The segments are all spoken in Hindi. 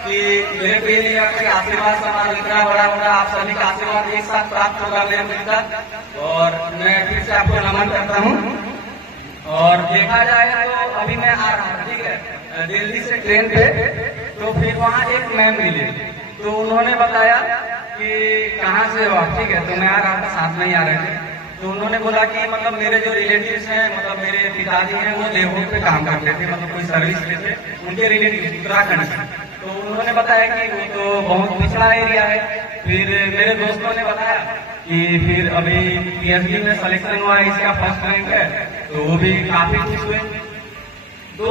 कि मेरे को ये नहीं लगता कि आशीर्वाद समाज इतना बड़ा होगा, आप सभी का आशीर्वाद एक साथ प्राप्त होगा मेरे मिलकर। और मैं फिर से आपको नमन करता हूँ। और देखा जाए तो अभी मैं आ रहा हूँ, ठीक है, दिल्ली से ट्रेन पे, तो फिर वहाँ एक मैम मिली, तो उन्होंने बताया कि कहाँ से हो आप, ठीक है, तो मैं आ रहा था, साथ में ही आ रहे थे। तो उन्होंने बोला कि मतलब मेरे जो रिलेटिव्स हैं, मतलब मेरे पिताजी हैं, वो देवभूमि पे काम करते थे, मतलब कोई सर्विस लेते, उनके रिलेटिव उत्तराखंड से। तो उन्होंने बताया कि वो तो बहुत पिछड़ा एरिया है। फिर मेरे दोस्तों ने बताया कि फिर अभी पीएचडी में सिलेक्शन हुआ है, इसका फर्स्ट रैंक है, तो वो भी काफी खुश हुए। तो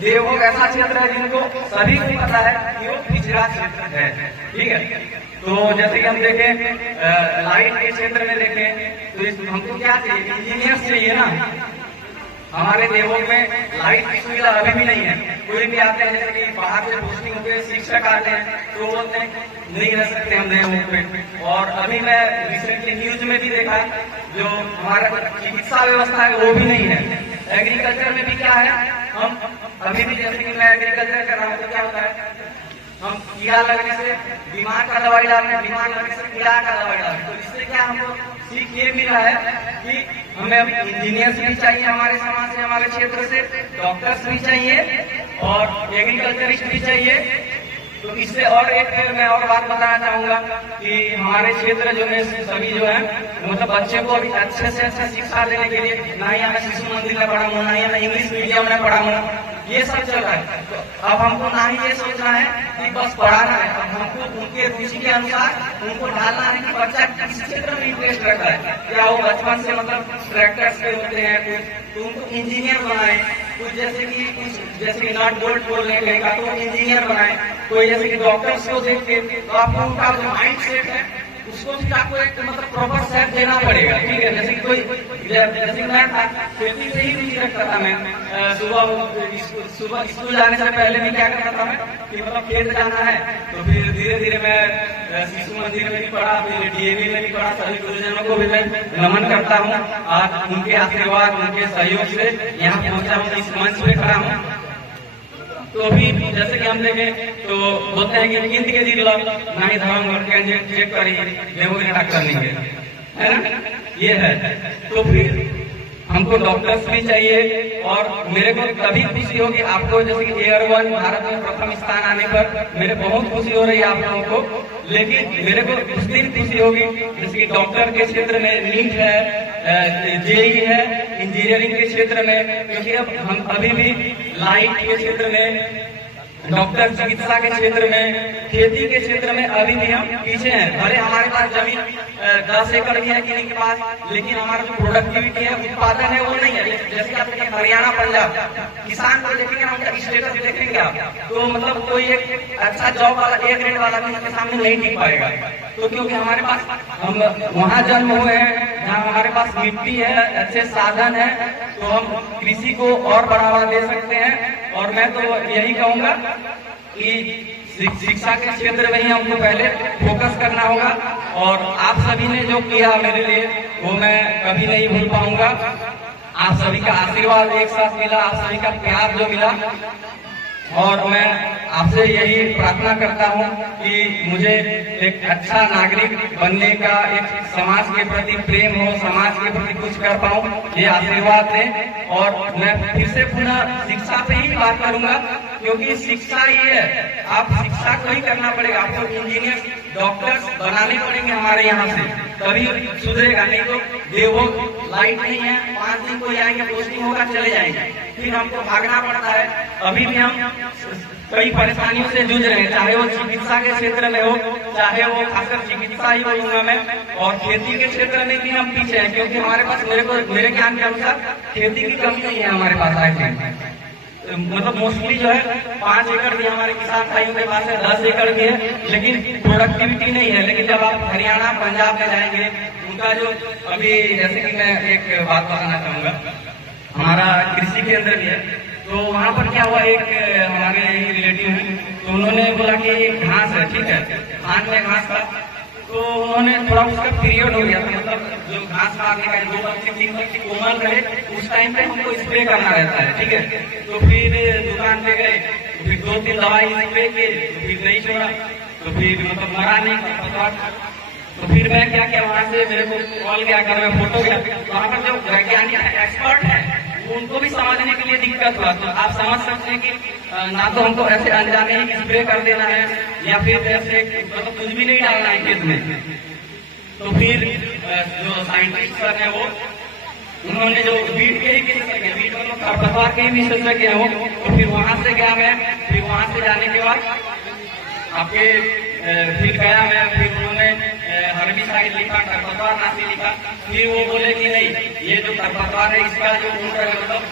देवभूमि ऐसा क्षेत्र है जिनको सभी को पता है कि वो पिछड़ा क्षेत्र है, ठीक है। तो जैसे कि हम देखें लाइट के क्षेत्र में देखें तो हमको क्या चाहिए, इंजीनियर्स चाहिए ना। हमारे देवभूमि में लाइट की सुविधा अभी भी नहीं है। कोई भी आते हैं, जैसे कि बाहर से पोस्टिंग होते शिक्षक आते हैं, तो बोलते हैं नहीं रह सकते हम देवभूमि पे। और अभी मैं रिसेंटली न्यूज में भी देखा, जो हमारा चिकित्सा व्यवस्था है वो भी नहीं है। एग्रीकल्चर में भी क्या है, हम अभी भी, जैसे कि मैं एग्रीकल्चर कर रहा हूँ, तो क्या होता है, हम कीड़ा लगने से बीमार का दवाई डालते हैं, बीमार लगने से कीड़ा का दवाई डालते हैं। तो इससे क्या हमको सीख ये मिल रहा है कि हमें अब इंजीनियर्स भी चाहिए हमारे समाज से, हमारे क्षेत्र से, डॉक्टर्स भी चाहिए और एग्रीकल्चरिस्ट भी चाहिए। तो इससे और एक मैं और बात बताना चाहूंगा कि हमारे क्षेत्र जो है सभी जो है, मतलब बच्चे को अभी अच्छे से अच्छे शिक्षा देने के लिए, ना ही मैं शिशु मंदिर में पढ़ा हूँ, ना ही मैं इंग्लिश मीडियम में पढ़ा हूँ, ये सब चल रहा है। तो अब हमको ना ही ये सोचना है कि बस पढ़ाना है, अब हमको उनके रुचि के अनुसार उनको डालना है कि बच्चा किस क्षेत्र में इंटरेस्ट रखता है। क्या वो बचपन से मतलब ट्रैक्टर्स पे होते हैं, तो उनको इंजीनियर बनाए, कुछ जैसे कि नट बोल्ट बोलने का तो इंजीनियर बनाए, कोई जैसे कि डॉक्टर्स को देख के, तो आपको उनका जो माइंड सेट है उसको भी आपको एक मतलब प्रॉपर सेट देना पड़ेगा, ठीक है। जैसे कि कोई, जैसे मैं था, खेती से ही रुचि रखता था मैं, सुबह स्कूल जाने से पहले भी क्या करता था मैं कि मतलब खेत जाना है, तो फिर धीरे धीरे मैं शिशु मंदिर में भी पढ़ा, फिर डीएवी में भी पढ़ा। सभी गुरुजनों को भी मैं नमन करता हूँ, आज उनके आशीर्वाद, उनके सहयोग से यहाँ पहुंचा हूँ, इस मंच पे खड़ा हूँ। तो अभी जैसे कि हम देखें तो बोलते हैं कि गिनती के जिला ना ही धर्म चेक करिए, देवोगे डॉक्टर नहीं है ना, ये है। तो फिर हमको डॉक्टर्स भी चाहिए। और मेरे को तभी खुशी होगी आपको, जैसे कि एयर 1 भारत में प्रथम स्थान आने पर मेरे बहुत खुशी हो रही है आप लोगों को, लेकिन मेरे को उस दिन खुशी होगी जैसे कि डॉक्टर के क्षेत्र में नीट है, जेई है, इंजीनियरिंग के क्षेत्र में, क्योंकि अब हम अभी भी लाइट के क्षेत्र में, डॉक्टर चिकित्सा के क्षेत्र में, खेती के क्षेत्र में अभी भी हम पीछे हैं। भले हमारे पास जमीन 10 एकड़ भी है किसी के पास, लेकिन हमारा जो प्रोडक्टिविटी है, उत्पादन है, वो नहीं है। जैसे आप देखें हरियाणा, पंजाब, किसान को देखेंगे, उनका स्टेटस देखेंगे आप, तो मतलब कोई एक अच्छा जॉब वाला, ए ग्रेड वाला भी उनके सामने नहीं टिक पाएगा। तो क्योंकि हमारे पास, हम वहाँ जन्म हुए हैं जहाँ हमारे पास मिट्टी है, अच्छे साधन है, तो हम कृषि को और बढ़ावा दे सकते हैं। और मैं तो यही कहूंगा कि शिक्षा के क्षेत्र में ही हमको पहले फोकस करना होगा। और आप सभी ने जो किया मेरे लिए, वो मैं कभी नहीं भूल पाऊंगा। आप सभी का आशीर्वाद एक साथ मिला, आप सभी का प्यार जो मिला, और मैं आपसे यही प्रार्थना करता हूं कि मुझे एक अच्छा नागरिक बनने का, एक समाज के प्रति प्रेम हो, समाज के प्रति कुछ कर पाऊं, ये आशीर्वाद दें। और मैं फिर से पुनः शिक्षा पे ही बात करूंगा, क्योंकि शिक्षा ही है, आप शिक्षा को ही करना पड़ेगा। आपको इंजीनियर, डॉक्टर्स बनाने पड़ेंगे हमारे यहाँ से, तभी सुधरेगा। नहीं तो देवभूमि लाइट नहीं है, 5 दिन कोई आएंगे, पोस्टिंग होगा, चले जाएंगे, फिर हमको भागना पड़ता है। अभी भी हम कई परेशानियों से जूझ रहे हैं, चाहे वो चिकित्सा के क्षेत्र में हो, चाहे वो खासकर चिकित्सा ही बोलूंगा मैं, और खेती के क्षेत्र में भी हम पीछे हैं, क्योंकि हमारे पास, मेरे ज्ञान के अनुसार खेती की कमी नहीं है हमारे पास। आई थिंक मतलब मोस्टली जो है 5 एकड़ भी हमारे किसान भाइयों के पास है, 10 एकड़ भी है, लेकिन प्रोडक्टिविटी नहीं है। लेकिन जब आप हरियाणा, पंजाब में जाएंगे, उनका जो अभी, जैसे कि मैं एक बात बताना चाहूंगा, हमारा कृषि केंद्र भी है, तो वहाँ पर क्या हुआ, एक हमारे रिलेटिव है, तो उन्होंने बोला कि घास है, ठीक है, धान में घास था, तो उन्होंने थोड़ा उसका पीरियड हो गया था, मतलब जो घास मारने का 2 बच्चे 3 बच्चे कोमल रहे, उस टाइम पे हमको स्प्रे करना रहता है, ठीक है। तो फिर दुकान पे गए, फिर 2-3 दवाई स्प्रे किए तो फिर नहीं छोड़ा, तो फिर मतलब मरा नहीं खरपतवार। तो फिर मैं क्या किया, वहां से मेरे को कॉल गया, घर में फोटो गया, वहां पर जो वैज्ञानिक एक्सपर्ट है उनको भी समझने के लिए दिक्कत हुआ। तो आप समझ सकते हैं कि ना तो हमको ऐसे अनजाने ही स्प्रे कर देना है या फिर ऐसे मतलब कुछ भी नहीं डालना है खेत में। तो फिर जो साइंटिस्ट सर है वो उन्होंने जो वीड के ही विशेषज्ञ, वीड मतलब खरपतवार के ही विशेषज्ञ हो, तो फिर वहां से गया मैं। फिर वहां से जाने के बाद आपके फिर गया मैं, फिर उन्होंने हर्बिसाइड लिखा, खरपतवार नाशी लिखा। फिर वो बोले कि नहीं, ये जो खरपतवार है इसका जो मतलब